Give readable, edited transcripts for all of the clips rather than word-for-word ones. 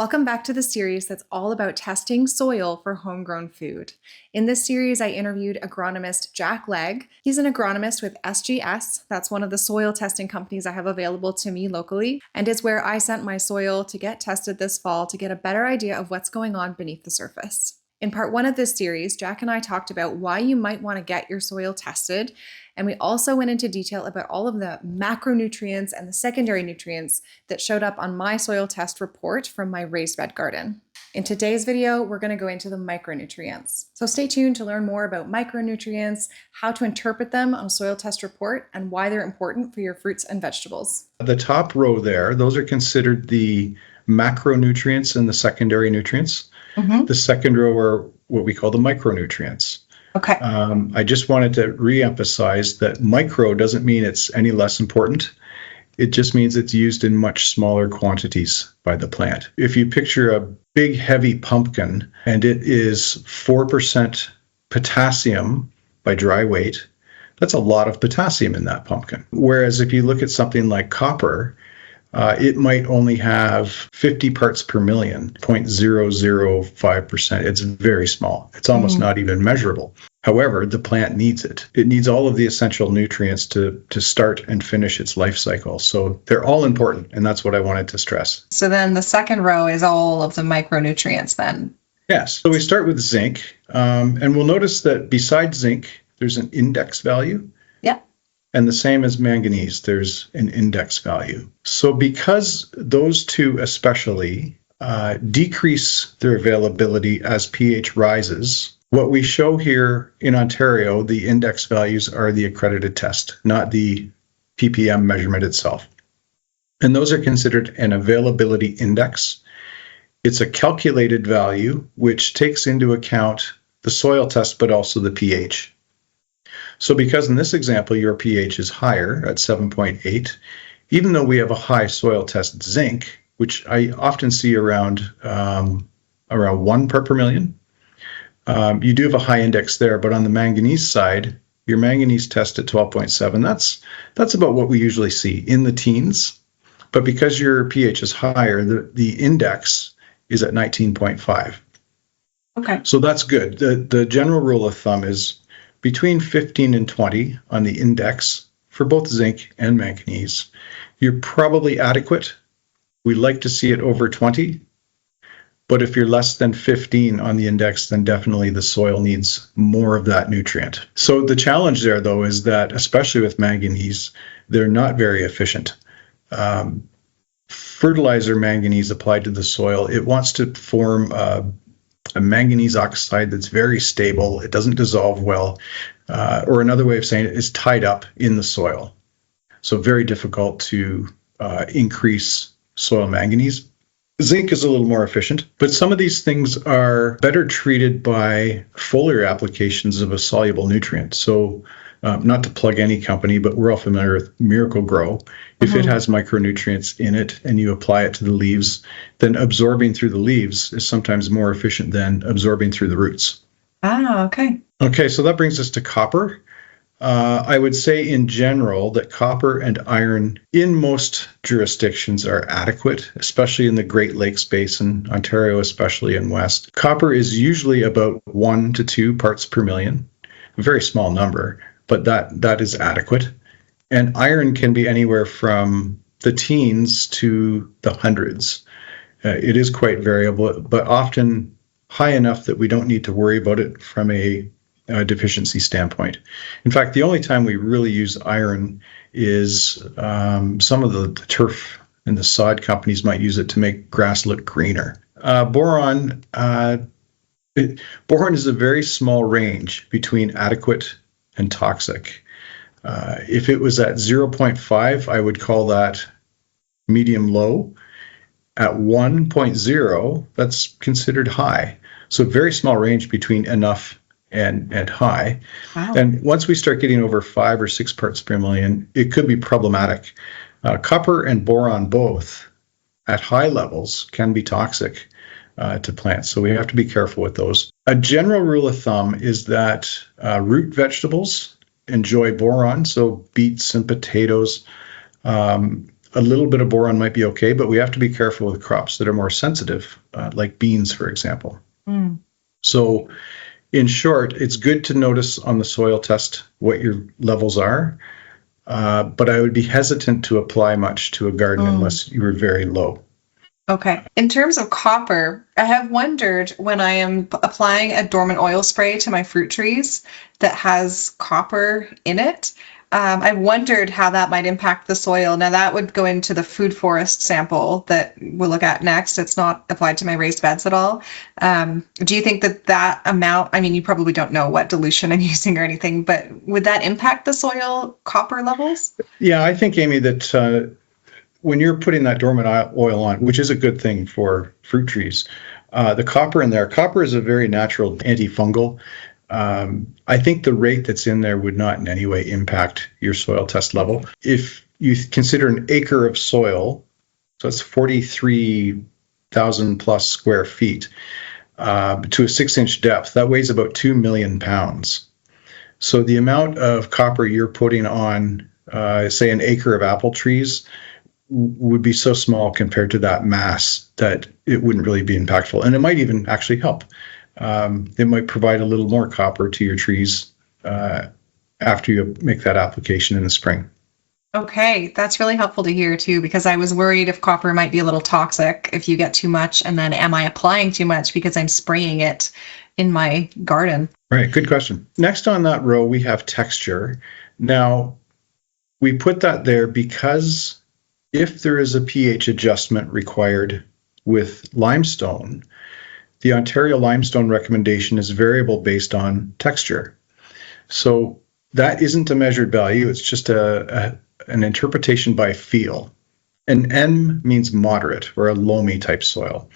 Welcome back to the series that's all about testing soil for homegrown food. In this series, I interviewed agronomist Jack Legg. He's an agronomist with SGS. That's one of the soil testing companies I have available to me locally, and is where I sent my soil to get tested this fall to get a better idea of what's going on beneath the surface. In part one of this series, Jack and I talked about why you might want to get your soil tested, and we also went into detail about all of the macronutrients and the secondary nutrients that showed up on my soil test report from my raised bed garden. In today's video, we're going to go into the micronutrients. So stay tuned to learn more about micronutrients, how to interpret them on a soil test report, and why they're important for your fruits and vegetables. The top row there, those are considered the macronutrients and the secondary nutrients. The second row are what we call the micronutrients. Okay. I just wanted to re-emphasize that micro doesn't mean it's any less important. It just means it's used in much smaller quantities by the plant. If you picture a big, heavy pumpkin and it is 4% potassium by dry weight, that's a lot of potassium in that pumpkin. Whereas if you look at something like copper, it might only have 50 parts per million, 0.005%. It's very small. It's almost not even measurable. However, the plant needs it. It needs all of the essential nutrients to start and finish its life cycle. So they're all important, and that's what I wanted to stress. So then the second row is all of the micronutrients then? Yes. So we start with zinc, and we'll notice that besides zinc, there's an index value. Yeah. And the same as manganese, there's an index value. So because those two especially decrease their availability as pH rises, what we show here in Ontario, the index values are the accredited test, not the ppm measurement itself. And those are considered an availability index. It's a calculated value which takes into account the soil test, but also the pH. So because in this example, your pH is higher at 7.8, even though we have a high soil test zinc, which I often see around 1 part per million, you do have a high index there, but on the manganese side, your manganese test at 12.7, that's about what we usually see in the teens. But because your pH is higher, the index is at 19.5. Okay. So that's good. The general rule of thumb is between 15 and 20 on the index for both zinc and manganese. You're probably adequate. We like to see it over 20. But if you're less than 15 on the index, then definitely the soil needs more of that nutrient. So the challenge there, though, is that, especially with manganese, they're not very efficient. Fertilizer manganese applied to the soil, it wants to form a manganese oxide that's very stable. It doesn't dissolve well. Or another way of saying it is tied up in the soil. So very difficult to increase soil manganese. Zinc is a little more efficient, but some of these things are better treated by foliar applications of a soluble nutrient. So not to plug any company, but we're all familiar with Miracle Grow. If it has micronutrients in it and you apply it to the leaves, then absorbing through the leaves is sometimes more efficient than absorbing through the roots. Ah, okay. Okay, so that brings us to copper. I would say in general that copper and iron in most jurisdictions are adequate, especially in the Great Lakes Basin, Ontario especially, and West. Copper is usually about 1 to 2 parts per million, a very small number, but that is adequate. And iron can be anywhere from the teens to the hundreds. It is quite variable, but often high enough that we don't need to worry about it from a deficiency standpoint. In fact, the only time we really use iron is some of the turf and the sod companies might use it to make grass look greener. Boron is a very small range between adequate and toxic. If it was at 0.5, I would call that medium low. At 1.0, that's considered high. So very small range between enough and high. Wow. And once we start getting over 5 or 6 parts per million, it could be problematic. Copper and boron both at high levels can be toxic to plants. So we have to be careful with those. A general rule of thumb is that root vegetables enjoy boron, so beets and potatoes. a little bit of boron might be okay, but we have to be careful with crops that are more sensitive, like beans, for example. Mm. So in short, it's good to notice on the soil test what your levels are, but I would be hesitant to apply much to a garden unless you were very low. Okay. In terms of copper, I have wondered when I am applying a dormant oil spray to my fruit trees that has copper in it. I've wondered how that might impact the soil. Now, that would go into the food forest sample that we'll look at next. It's not applied to my raised beds at all. Do you think that that amount, I mean, you probably don't know what dilution I'm using or anything, but would that impact the soil copper levels? Yeah, I think, Amy, that when you're putting that dormant oil on, which is a good thing for fruit trees, the copper in there, copper is a very natural antifungal. I think the rate that's in there would not in any way impact your soil test level. If you consider an acre of soil, so it's 43,000 plus square feet, to a 6-inch depth, that weighs about 2 million pounds. So the amount of copper you're putting on, say, an acre of apple trees would be so small compared to that mass that it wouldn't really be impactful. And it might even actually help. It might provide a little more copper to your trees after you make that application in the spring. Okay, that's really helpful to hear too, because I was worried if copper might be a little toxic if you get too much, and then am I applying too much because I'm spraying it in my garden? Right, good question. Next on that row, we have texture. Now, we put that there because if there is a pH adjustment required with limestone, the Ontario limestone recommendation is variable based on texture. So that isn't a measured value, it's just an interpretation by feel. And M means moderate or a loamy type soil.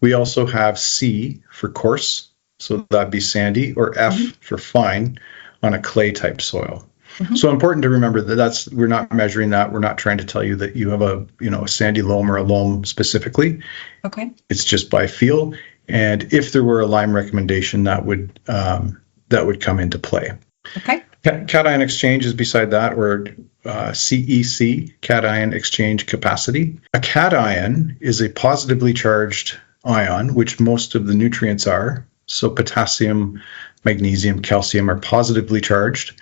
We also have C for coarse, so that'd be sandy, or F for fine on a clay type soil. So important to remember that we're not measuring that. We're not trying to tell you that you have a sandy loam or a loam specifically. Okay. It's just by feel. And if there were a lime recommendation, that would come into play. Okay. Cation exchange is beside that, or CEC, cation exchange capacity. A cation is a positively charged ion, which most of the nutrients are. So potassium, magnesium, calcium are positively charged,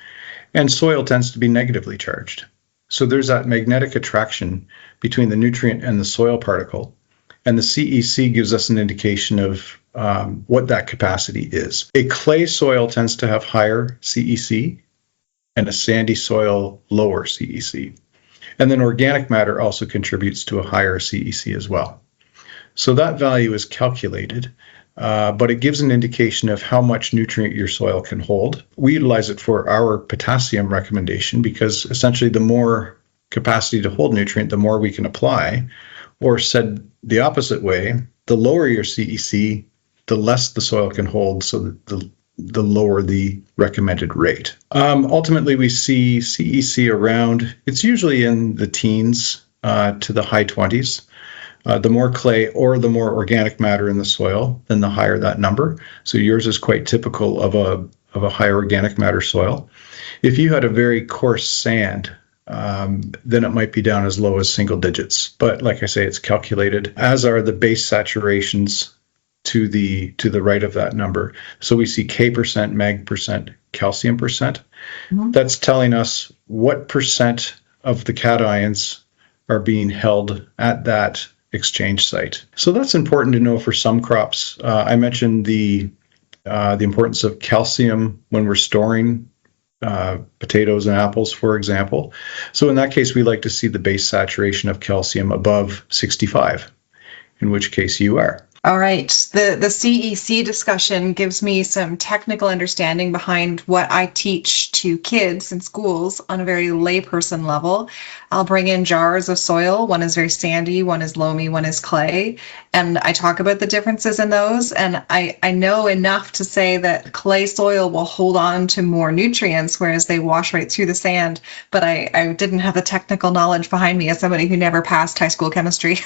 and soil tends to be negatively charged. So there's that magnetic attraction between the nutrient and the soil particle. And the CEC gives us an indication of what that capacity is. A clay soil tends to have higher CEC and a sandy soil lower CEC. And then organic matter also contributes to a higher CEC as well. So that value is calculated, but it gives an indication of how much nutrient your soil can hold. We utilize it for our potassium recommendation because essentially the more capacity to hold nutrient, the more we can apply. Or said the opposite way, the lower your CEC, the less the soil can hold, so the lower the recommended rate. Ultimately, we see CEC around, it's usually in the teens to the high 20s. The more clay or the more organic matter in the soil, then the higher that number. So yours is quite typical of a high organic matter soil. If you had a very coarse sand, then it might be down as low as single digits. But like I say, it's calculated, as are the base saturations to the right of that number. So we see K percent, mag percent, calcium percent. That's telling us what percent of the cations are being held at that exchange site. So that's important to know for some crops. I mentioned the importance of calcium when we're storing potatoes and apples, for example. So in that case, we like to see the base saturation of calcium above 65, in which case you are. All right. The CEC discussion gives me some technical understanding behind what I teach to kids in schools on a very layperson level. I'll bring in jars of soil. One is very sandy, one is loamy, one is clay. And I talk about the differences in those. And I know enough to say that clay soil will hold on to more nutrients, whereas they wash right through the sand. But I didn't have the technical knowledge behind me as somebody who never passed high school chemistry.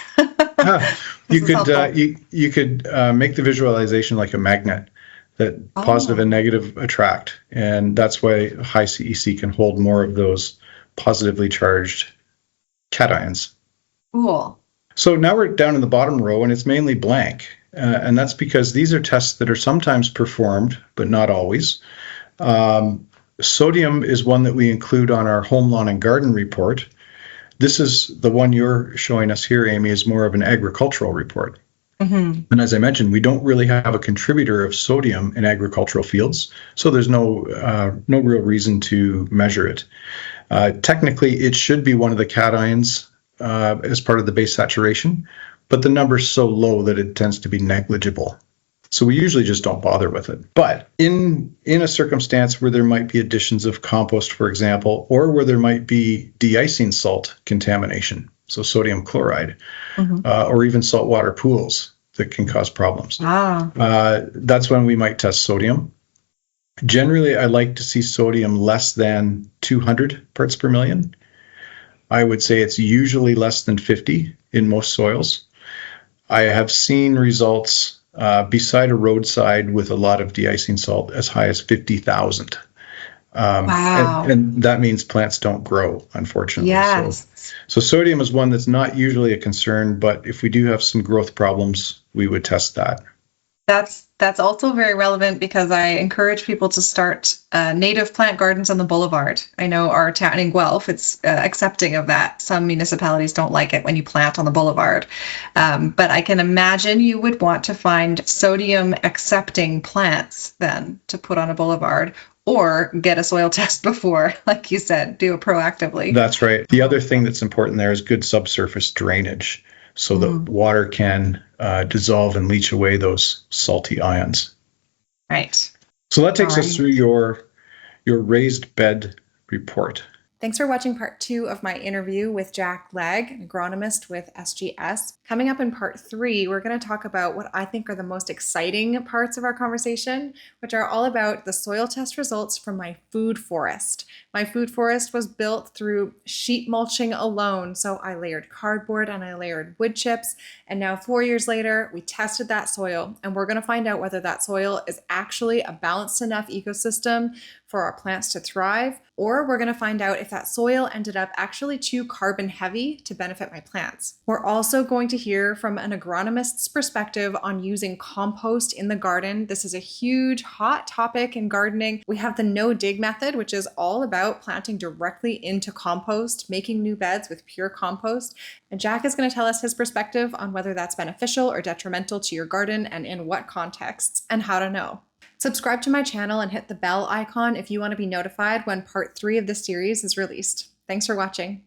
You could make the visualization like a magnet that positive and negative attract, and that's why high CEC can hold more of those positively charged cations. Cool. So now we're down in the bottom row, and it's mainly blank. And that's because these are tests that are sometimes performed, but not always. Sodium is one that we include on our home lawn and garden report. This is the one you're showing us here, Amy, is more of an agricultural report. And as I mentioned, we don't really have a contributor of sodium in agricultural fields, so there's no real reason to measure it. Technically, it should be one of the cations as part of the base saturation, but the number's so low that it tends to be negligible. So we usually just don't bother with it. But in a circumstance where there might be additions of compost, for example, or where there might be de-icing salt contamination, so sodium chloride, or even saltwater pools that can cause problems. That's when we might test sodium. Generally, I like to see sodium less than 200 parts per million. I would say it's usually less than 50 in most soils. I have seen results beside a roadside with a lot of de-icing salt as high as 50,000. Wow. And that means plants don't grow, unfortunately. Yes. So sodium is one that's not usually a concern, but if we do have some growth problems, we would test that. That's also very relevant because I encourage people to start native plant gardens on the boulevard. I know our town in Guelph, it's accepting of that. Some municipalities don't like it when you plant on the boulevard. But I can imagine you would want to find sodium accepting plants then to put on a boulevard, or get a soil test before, like you said, do it proactively. That's right. The other thing that's important there is good subsurface drainage, so that water can dissolve and leach away those salty ions. Right. So that takes us through your raised bed report. Thanks for watching part 2 of my interview with Jack Legg, an agronomist with SGS. Coming up in part 3, we're going to talk about what I think are the most exciting parts of our conversation, which are all about the soil test results from my food forest. My food forest was built through sheet mulching alone, so I layered cardboard and I layered wood chips, and now 4 years later, we tested that soil, and we're going to find out whether that soil is actually a balanced enough ecosystem for our plants to thrive, or we're going to find out if that soil ended up actually too carbon heavy to benefit my plants. We're also going to hear from an agronomist's perspective on using compost in the garden. This is a huge hot topic in gardening. We have the no-dig method, which is all about planting directly into compost, making new beds with pure compost. And Jack is going to tell us his perspective on whether that's beneficial or detrimental to your garden and in what contexts, and how to know. Subscribe to my channel and hit the bell icon if you want to be notified when part 3 of this series is released. Thanks for watching.